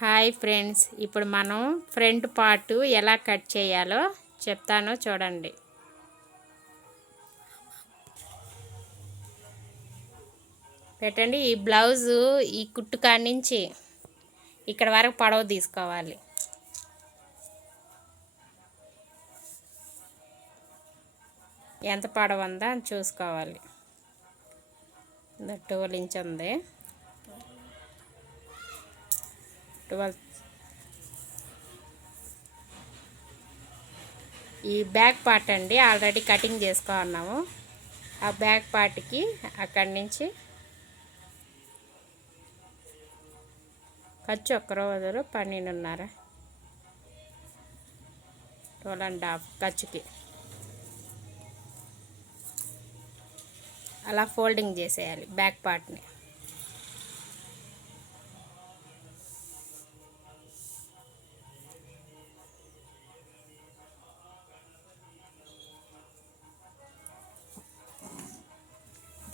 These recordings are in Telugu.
హాయ్ ఫ్రెండ్స్, ఇప్పుడు మనం ఫ్రంట్ పార్ట్ ఎలా కట్ చేయాలో చెప్తాను చూడండి. పెట్టండి. ఈ బ్లౌజు ఈ కుట్టు కాడి నుంచి ఇక్కడ వరకు పొడవు తీసుకోవాలి. ఎంత పొడవు ఉందో అని చూసుకోవాలి. 12 ఇంచ్ ఉంది. 12. ఈ బ్యాక్ పార్ట్ అండి ఆల్రెడీ కటింగ్ చేసుకున్నాము. ఆ బ్యాక్ పార్ట్కి అక్కడి నుంచి ఖర్చు ఒక్క రోజులు 12.5, 12.5 ఖర్చుకి అలా ఫోల్డింగ్ చేసేయాలి బ్యాక్ పార్ట్ని.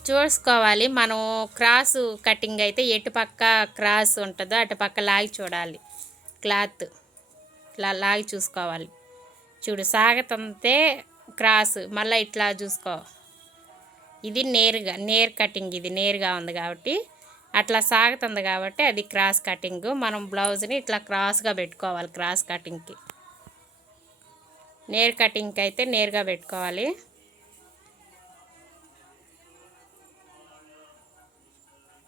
చూసుకోవాలి. మనం క్రాస్ కటింగ్ అయితే ఎటు పక్క క్రాస్ ఉంటుందో అటు పక్క లాగి చూడాలి. క్లాత్ ఇట్లా లాగి చూసుకోవాలి. చూడు, సాగతంతే క్రాస్ మళ్ళీ ఇట్లా చూసుకో. ఇది నేర్ కటింగ్, ఇది నేరుగా ఉంది కాబట్టి అట్లా సాగుతుంది కాబట్టి అది క్రాస్ కటింగ్. మనం బ్లౌజ్ని ఇట్లా క్రాస్గా పెట్టుకోవాలి. క్రాస్ కటింగ్కి, నేర్ కటింగ్కి అయితే నేరుగా పెట్టుకోవాలి.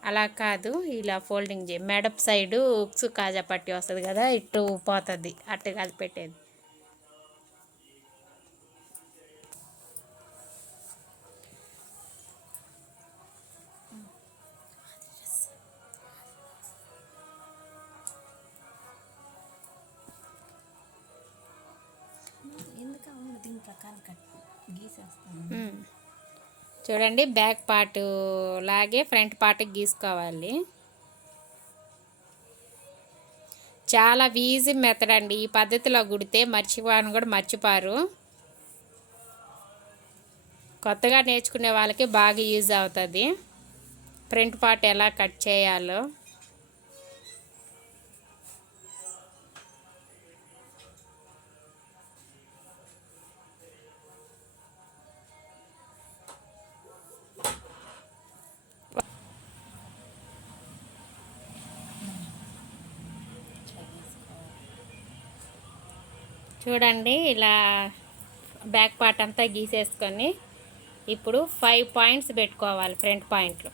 అలా కాదు, ఇలా ఫోల్డింగ్ చేయి. మెడప్ సైడు ఉక్సు కాజా పట్టి వస్తుంది కదా, ఇటు పోతుంది. అట్టు కాదు పెట్టేది. చూడండి, బ్యాక్ పార్ట్ లాగే ఫ్రంట్ పార్ట్ గీసుకోవాలి. చాలా ఈజీ మెథడ్ అండి. ఈ పద్ధతిలో కుడితే మర్చిపోను కూడా మర్చిపోరు. కొత్తగా నేర్చుకునే వాళ్ళకి బాగా యూజ్ అవుతుంది ఫ్రంట్ పార్ట్ ఎలా కట్ చేయాలో. చూడండి, ఇలా బ్యాక్ పార్ట్ అంతా గీసేసుకొని ఇప్పుడు 5 పాయింట్స్ పెట్టుకోవాలి ఫ్రంట్ పాయింట్లు.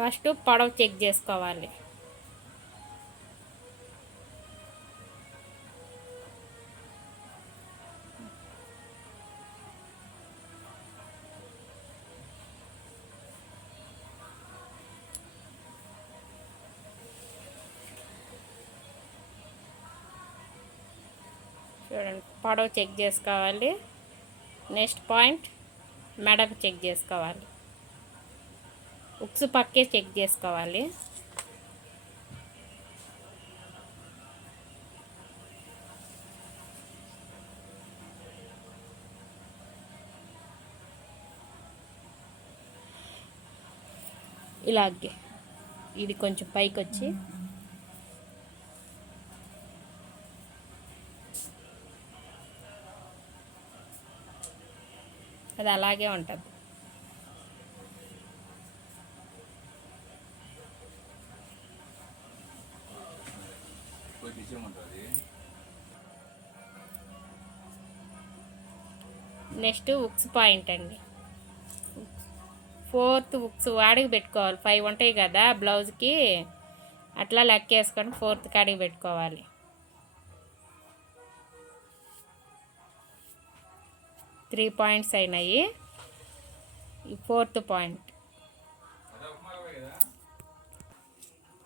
ఫస్ట్ పొడవు చెక్ చేసుకోవాలి. చూడండి, పొడవు చెక్ చేసుకోవాలి. నెక్స్ట్ పాయింట్ మెడకు చెక్ చేసుకోవాలి. ఉక్సు పక్కే చెక్ చేసుకోవాలి. ఇలాగే ఇది కొంచెం పైకి వచ్చి అది అలాగే ఉంటుంది. నెక్స్ట్ ఉక్స్ పాయింట్ అండి. 4th ఉక్స్ వాడికి పెట్టుకోవాలి. 5 ఉంటాయి కదా బ్లౌజ్కి, అట్లా లెక్కేసుకొని 4th కాడికి పెట్టుకోవాలి. 3 పాయింట్స్ అయినాయి. ఈ 4th పాయింట్.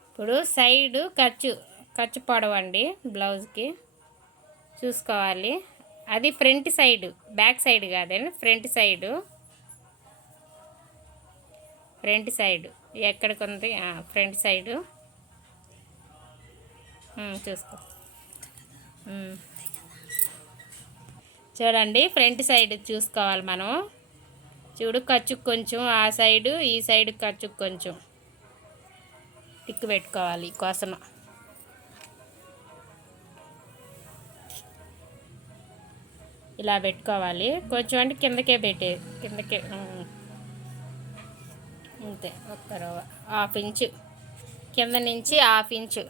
ఇప్పుడు సైడు ఖర్చు పొడవండి బ్లౌజ్కి చూసుకోవాలి. అది ఫ్రంట్ సైడు, బ్యాక్ సైడ్ కాదండి, ఫ్రంట్ సైడు ఎక్కడికి ఉంది, ఫ్రంట్ సైడు చూసుకో. చూడండి, ఫ్రంట్ సైడ్ చూసుకోవాలి మనం. చూడు, ఖర్చుకు కొంచెం ఆ సైడు ఈ సైడ్ ఖర్చుకు కొంచెం టిక్కు పెట్టుకోవాలి కోసం. ఇలా పెట్టుకోవాలి కొంచెం, అంటే కిందకే కిందకే అంతే. ఒక్క రవ్వ 1/2 ఇంచు కింద నుంచి 1/2 ఇంచు.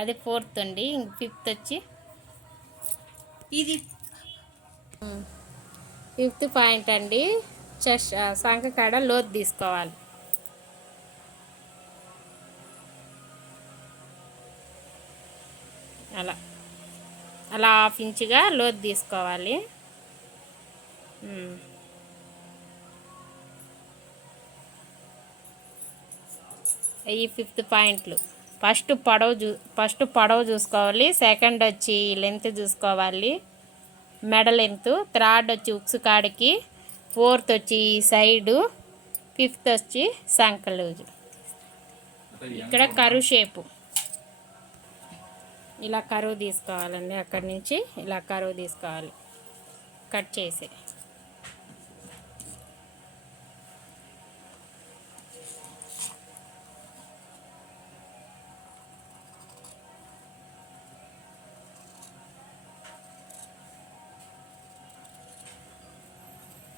అది 4th అండి. 5th వచ్చి ఇది 5th పాయింట్ అండి. చెస్ట్ సంఖ కాడ లోతు తీసుకోవాలి. అలా 1/2 ఇంచుగా లోతు తీసుకోవాలి. ఈ 5th పాయింట్లు. ఫస్ట్ పొడవు చూసుకోవాలి. సెకండ్ వచ్చి లెంత్ చూసుకోవాలి, మెడ లెంత్. థర్డ్ వచ్చి ఉక్స్ కాడికి. 4th వచ్చి సైడు. 5th వచ్చి సంక లూజు. ఇక్కడ కరువు షేపు ఇలా కరువు తీసుకోవాలండి. అక్కడి నుంచి ఇలా కరువు తీసుకోవాలి కట్ చేసి.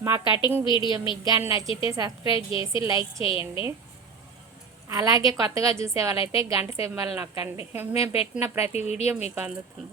మా కటింగ్ వీడియో మీకు కానీ నచ్చితే సబ్స్క్రైబ్ చేసి లైక్ చేయండి. అలాగే కొత్తగా చూసే వాళ్ళైతే గంట సింబల్ నొక్కండి. మేము పెట్టిన ప్రతి వీడియో మీకు అందుతుంది.